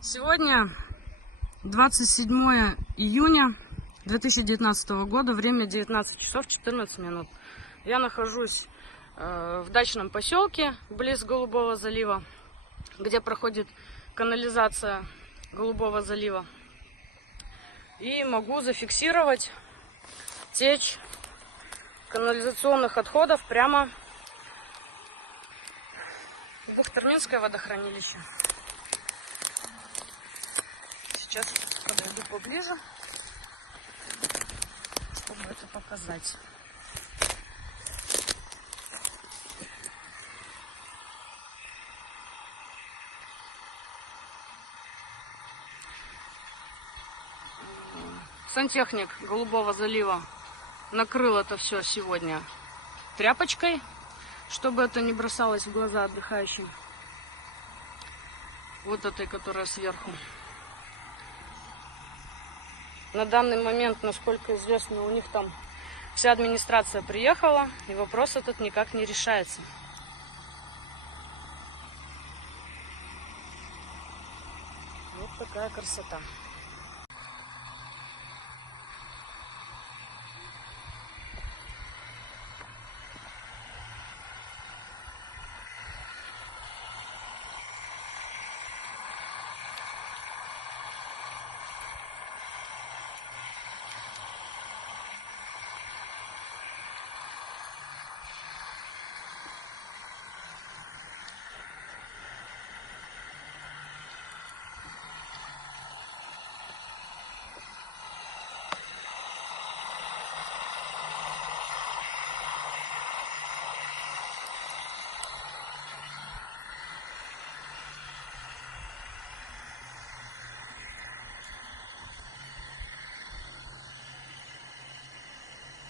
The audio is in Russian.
Сегодня 27 июня 2019 года, время 19 часов 14 минут. Я нахожусь в дачном поселке близ Голубого залива, где проходит канализация Голубого залива. И могу зафиксировать течь канализационных отходов прямо в Бухтарминское водохранилище. Сейчас подойду поближе, чтобы это показать. Сантехник Голубого залива накрыл это все сегодня тряпочкой, чтобы это не бросалось в глаза отдыхающим. Вот этой, которая сверху. На данный момент, насколько известно, у них там вся администрация приехала, и вопрос этот никак не решается. Вот такая красота.